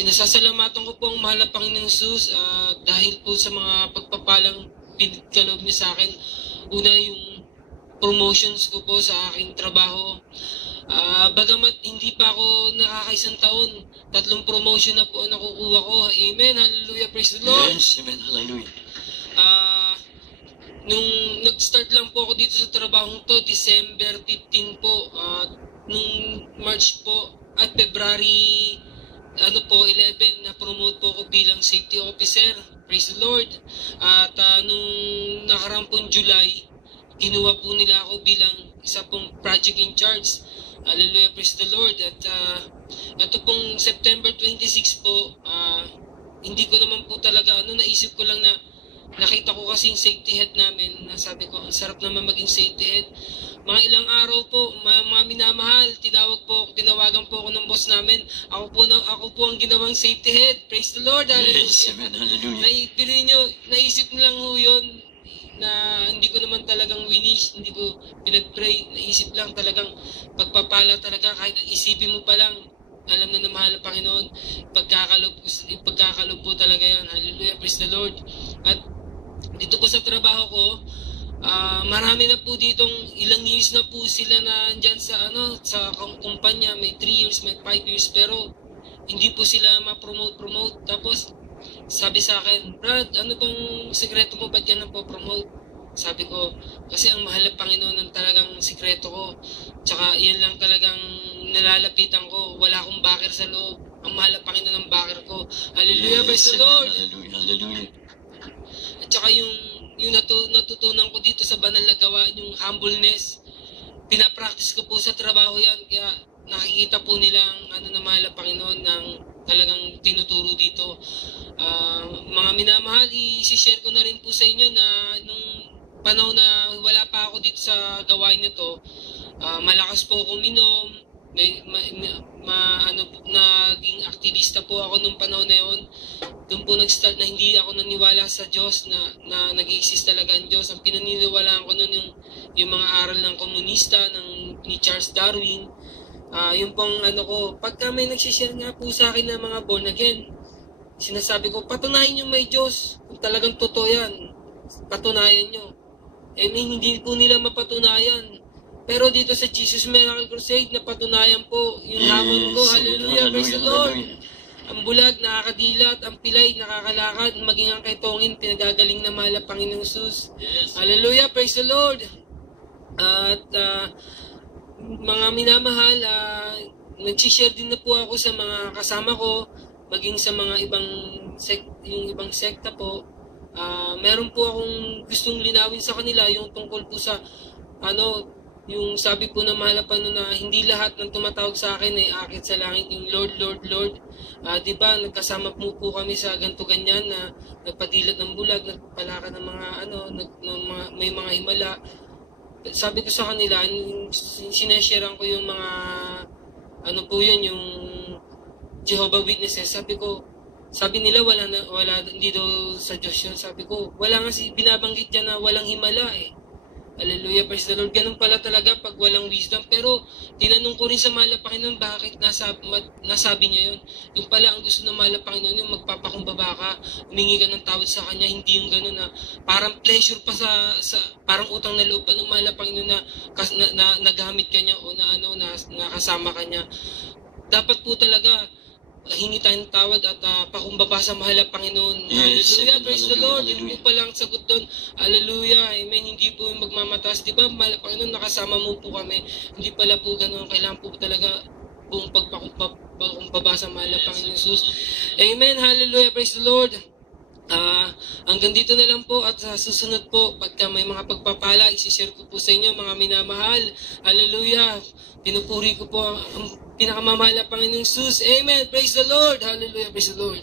Pinasasalamatan ko po ang mahal na Panginoong Jesus dahil po sa mga pagpapalang pinagkaloob niyo sa akin. Una, yung promotions ko po sa aking trabaho. Bagamat hindi pa ako nakakaisang taon, 3 promotion na po ang nakukuha ko. Amen, hallelujah, praise the Lord. Yes, amen, hallelujah. Nung nag-start lang po ako dito sa trabahong to, December 15 po, nung March po, at February 11, na-promote po ako bilang safety officer. Praise the Lord. At nung nakarang pong July, kinuha po nila ako bilang isa pong project in charge. Hallelujah, praise the Lord. At ito pong September 26 po, hindi ko naman po talaga, naisip ko lang na nakita ko kasi yung safety head namin, nasabi ko, ang sarap naman maging safety head. Mga ilang araw po, mga minamahal, tinawagan po ako ng boss namin. Ako po ang ginawang safety head. Praise the Lord. Hallelujah. Yes, amen, hallelujah. Naisip mo lang ho yun, na hindi ko naman talagang winish, hindi ko pinag-pray. Naisip lang talagang pagpapala talaga, kahit isipin mo pa lang, alam na mahal ang Panginoon. Pagkakalob po talaga yan. Hallelujah. Praise the Lord. At dito po sa trabaho ko, marami na po ditong ilang years na po sila na andyan sa kumpanya, may 3 years, may 5 years, pero hindi po sila ma-promote. Tapos sabi sa akin, Brad, ano bang sekreto mo, ba't yan na po promote? Sabi ko, kasi ang mahal ng Panginoon ang talagang sekreto ko. Tsaka yan lang talagang nalalapitan ko. Wala akong backer sa loob. Ang mahal ng Panginoon ang backer ko. Hallelujah, praise the Lord. Hallelujah, hallelujah. At saka yung natutunan ko dito sa banal na gawain, yung humbleness, pinapractice ko po sa trabaho yan. Kaya nakikita po nila ang na mahal ng Panginoon ng talagang tinuturo dito. Mga minamahal, i-share ko na rin po sa inyo na nung panahon na wala pa ako dito sa gawain nito, malakas po akong minom, naging aktivista po ako nung panahon na yun. Doon po nag-start na hindi ako naniwala sa Diyos, na nag-exist talaga ang Diyos. Ang pinaniniwalaan ko noon yung mga aral ng komunista, ni Charles Darwin. Yung pong pagka may nagsishare nga po sa akin ng mga born again, sinasabi ko, patunayan nyo may Diyos. Kung talagang totoo yan, patunayan nyo. Hindi po nila mapatunayan. Pero dito sa Jesus Miracle Crusade, napatunayan po yung hamon ko. Hallelujah, praise the Lord. Ang bulag, nakakadilat, ang pilay, nakakalakad, maging ang kaitongin, pinagagaling na mahal ang Panginoong Jesus. Hallelujah, praise the Lord. At mga minamahal, nag-share din na po ako sa mga kasama ko, maging sa mga ibang sekta po. Meron po akong gustong linawin sa kanila, yung tungkol po sa yung sabi po ng mahal na hindi lahat ng tumatawag sa akin ay akit sa langit, yung Lord, Lord, Lord. Diba, nagkasama po kami sa ganto ganyan na nagpadilat ng bulag, nagpalakad ng mga may mga himala. Sabi ko sa kanila, sinesharean ko yung mga po yun, yung Jehovah Witnesses. Sabi nila hindi daw sa Diyos yun. Sabi ko, wala nga binabanggit dyan na walang himala eh. Hallelujah, praise the Lord. Ganun pala talaga pag walang wisdom. Pero tinanong ko rin sa mahal na Panginoon, bakit nasabi niya yun? Yung pala ang gusto ng mahal na Panginoon, yung magpapakumbaba ka, humingi ka ng tawad sa Kanya, hindi yung ganun na parang pleasure pa parang utang na loob pa ng mahal na Panginoon na nagamit ka niya o nakasama ka niya. Dapat po talaga, hingi tayong tawad at pakumbaba sa mahal na Panginoon. Yes, Hallelujah, praise the Lord. hallelujah. Yun po pala ang sagot doon. Hallelujah, amen. Hindi po yung magmamatas. Di ba, mahal na Panginoon, nakasama mo po kami. Hindi pala po ganun. Kailangan po talaga buong pagpakumbaba sa mahal na Panginoon Jesus. Amen, hallelujah, praise the Lord. Hanggang dito na lang po at sa susunod po, pagka may mga pagpapala, isishare ko po sa inyo, mga minamahal. Hallelujah. Pinupuri ko po ang pinakamamahal na Panginoong Jesus. Amen. Praise the Lord. Hallelujah. Praise the Lord.